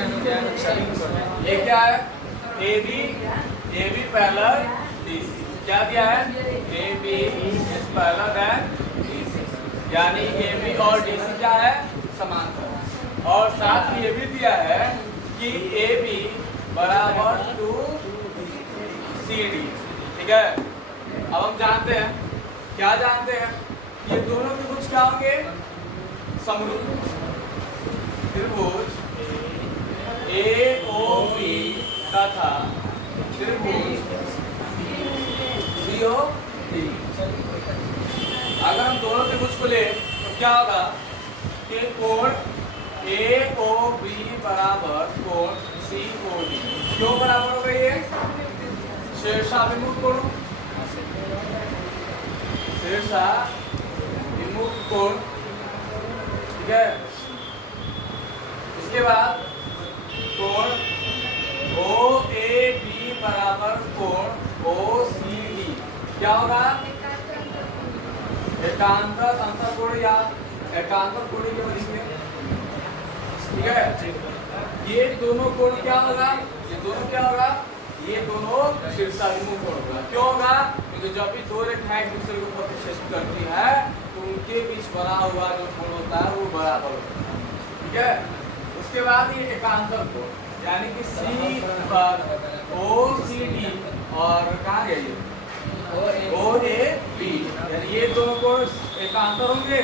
ये क्या है? A B parallel D C. क्या दिया है? A B is parallel then D C, यानी ए बी और डी सी क्या है? समांतर। और साथ ही ये भी दिया है कि ए बी बराबर टू सी डी। ठीक है, अब हम जानते हैं, क्या जानते हैं? ये दोनों त्रिभुज क्या होंगे? समरूप। त्रिभुज ए ओ बी तथा त्रिभुज सी ओ डी। अगर हम दोनों त्रिभुज को ले तो क्या होगा कि कोण ए ओ बी बराबर कोण सी ओ डी। क्यों बराबर हो गई है? शीर्षाभिमुख कोण, शीर्षाभिमुख कोण। ठीक है, इसके बाद कोण ओ ए बी बराबर कोण ओ सी डी। क्या होगा? एकांतर अंतःकोण या एकांतर कोणीय के बनेंगे। ठीक है, ये दोनों कोण क्या होगा? ये दोनों क्या होगा? ये दोनों शीर्षाभिमुख कोण होगा। क्यों होगा? क्योंकि जब भी दो रेखाएं एक दूसरे को प्रतिच्छेद करती है तो उनके बीच बना हुआ जो कोण होता है वो बराबर होता है। ठीक है, उसके बाद ये एकांतर कोण यानी कि सी पर ओ सी डी और कहाँ गया ये ओ ए बी, यानी ये दोनों कोण एकांतर होंगे।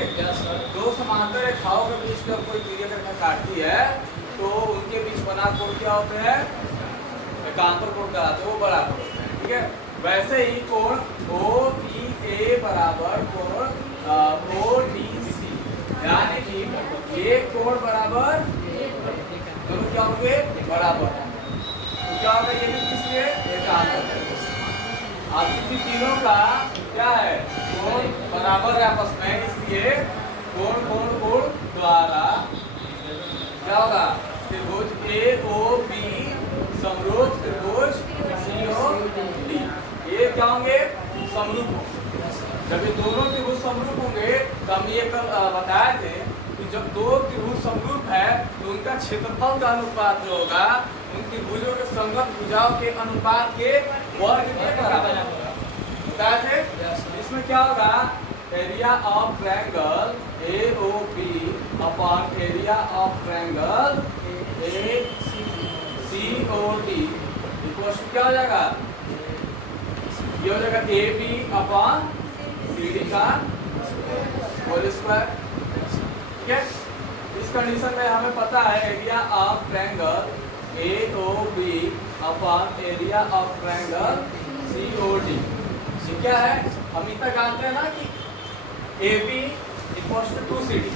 दो समांतर रेखाओं के बीच जब कोई तिर्यक रेखा काटती है तो उनके बीच बना कोण क्या होते हैं? एकांतर कोण कहलाते हैं, वो बराबर होते हैं। ठीक है, वैसे ही कोण ओ बी ए बराबर कोण ओ डी सी, यानी कि ये कोण बराबर दोनों क्या होंगे? बराबर। तो क्या होगा? ये भी किसके? एकांतर। अब क्योंकि तीनों का क्या है? कोण बराबर है आपस में, इसलिए कोण कोण कोण द्वारा क्या होगा? त्रिभुज ए ओ बी समरूप त्रिभुज सी ओ डी। ये क्या होंगे? समरूप होंगे। जब ये दोनों त्रिभुज समरूप होंगे तो हम ये कल बताए थे कि जब दो त्रिभुज समरूप है तो उनका क्षेत्रफल का अनुपात जो होगा उन त्रिभुजों के संगत भुजाओं के अनुपात के वर्ग के बराबर होगा। बताए थे? इसमें क्या होगा? Area of triangle A O B upon area of triangle A C O D equal क्या हो जाएगा? ये हो जाएगा A B upon C D का होल स्क्वायर। ठीक है, इस कंडीशन में हमें पता है area of triangle A O B upon area of triangle C O D क्या है? हम इतना जानते हैं ना कि A B equal to C D.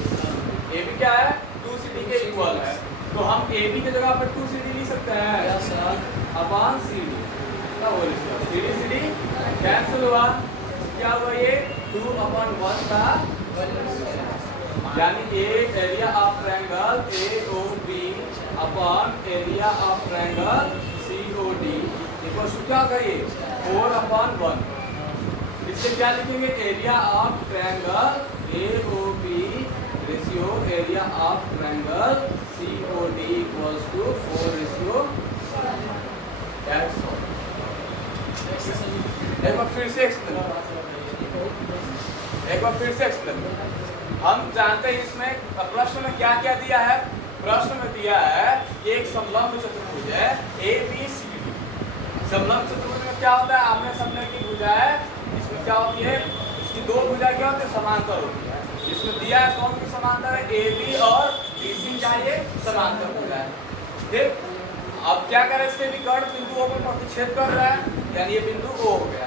A B क्या है? 2CD के इक्वल है, तो हम ए बी की जगह पर 2CD लिख सकते हैं अपॉन सी डी का whole square. C D cancel हुआ, क्या हुआ? ये 2/1 का, यानी A area of triangle A O B upon area of triangle C O D equal to क्या होगा? ये 4/1। इससे क्या लिखेंगे? Area of triangle A O B ratio area of triangle C O D equals to 4:1। एक बार फिर से explain हम जानते हैं इसमें प्रश्न में क्या क्या दिया है। प्रश्न में दिया है कि एक समलंब चतुर्भुज है ए बी सी डी। समलंब चतुर्भुज में क्या होता है? आमने सामने की भुजा है, इसमें क्या होती है? इसकी दो भुजा क्या होती है? समांतर होती है। इसमें दिया है कौन की समांतर है? ए बी और डी सी चाहिए समांतर भुजा है। ठीक, अब क्या करें? इसके विकर्ण बिंदुओं पर प्रतिच्छेद कर रहा है, यानी ये बिंदु ओ हो गया।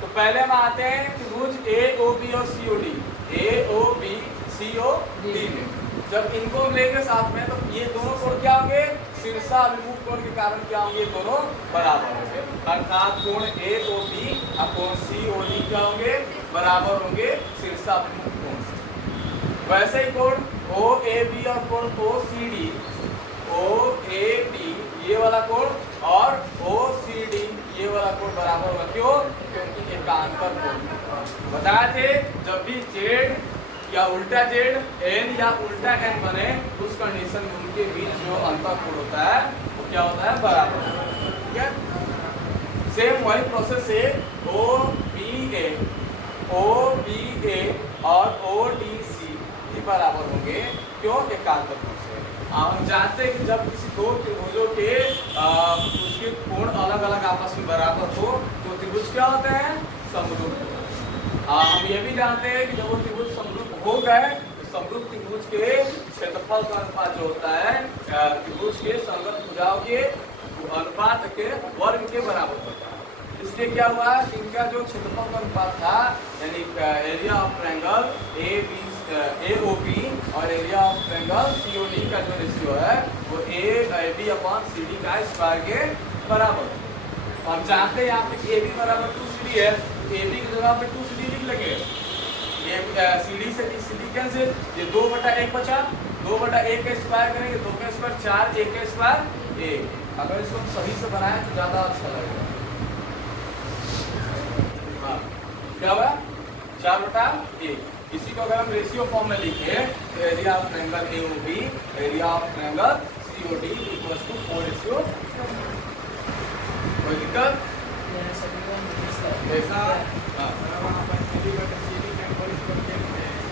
तो पहले हम आते हैं त्रिभुज ए ओ बी और C O D. A O B C O D में जब इनको हम लेंगे साथ में तो ये दोनों कोण क्या होंगे? शीर्षाभिमुख कोण के कारण क्या होंगे? ये दोनों बराबर होंगे, अर्थात कोण ए ओ बी और कोण सी ओ डी क्या होंगे? बराबर होंगे शीर्षाभिमुख कोण से। वैसे ही कोण ओ ए बी और कोण ओ C D, O A B ये वाला कोण और ओ सी डी ये वाला कोण बराबर होगा। क्यों? क्योंकि एकांतर कोण बताए थे। जब भी जेड या उल्टा जेड एन या उल्टा एन बने उस कंडीशन में उनके बीच जो अंतर कोण होता है वो क्या होता है, बराबर। ठीक है, सेम वही प्रोसेस है ओ बी ए और ओ डी सी ये बराबर होंगे, क्यों, एकांतर कोण से। हम जानते हैं कि जब किसी दो त्रिभुजों के उसके कोण अलग अलग आपस में बराबर हो तो त्रिभुज क्या होते हैं, समरूप। हम ये भी जानते हैं कि जब वो त्रिभुज समरूप हो गए तो समरूप त्रिभुज के क्षेत्रफल का अनुपात जो होता है त्रिभुज के संगत भुजाओं के अनुपात के वर्ग के बराबर होता है। इसलिए क्या हुआ कि इनका जो क्षेत्रफल का अनुपात था, यानी एरिया ऑफ ट्रायंगल AOB और एरिया ऑफ ट्रायंगल COD का जो रेशियो है वो AB/CD का स्क्वायर के बराबर। हम जानते हैं यहाँ पे AB बराबर 2CD है, तो AB की जगह पे 2CD लिख लेंगे। CD से CD कैंसिल, ये 2/1 बचा, 2/1 का स्क्वायर करेंगे, 2 का स्क्वायर 4, 1 का स्क्वायर 1। अगर इसको हम सही से बनाएं तो ज्यादा अच्छा लगेगा। क्या हुआ, 4/1। इसी को अगर हम रेशियो फॉर्म में लिखे तो area of triangle AOB area of triangle COD equals to 4:1। कोई दिक्कत ऐसा?